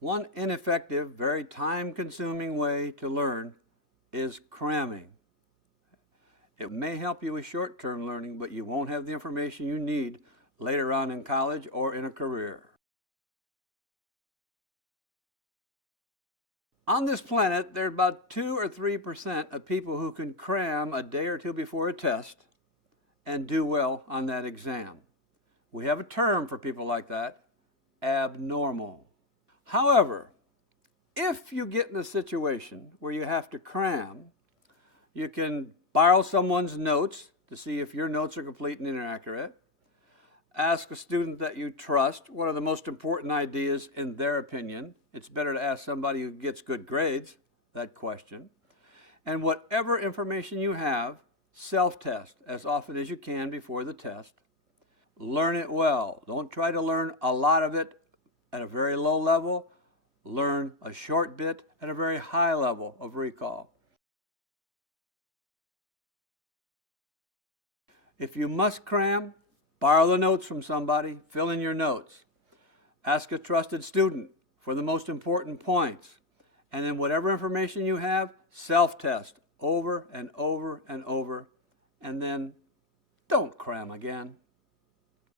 One ineffective, very time-consuming way to learn is cramming. It may help you with short-term learning, but you won't have the information you need later on in college or in a career. On this planet, there are about 2 or 3% of people who can cram a day or two before a test and do well on that exam. We have a term for people like that: abnormal. However, if you get in a situation where you have to cram, you can borrow someone's notes to see if your notes are complete and inaccurate. Ask a student that you trust what are the most important ideas in their opinion. It's better to ask somebody who gets good grades that question. And whatever information you have, self-test as often as you can before the test. Learn it well. Don't try to learn a lot of it at a very low level. Learn a short bit at a very high level of recall. If you must cram, borrow the notes from somebody, fill in your notes. Ask a trusted student for the most important points. And then whatever information you have, self-test over and over and over. And then don't cram again.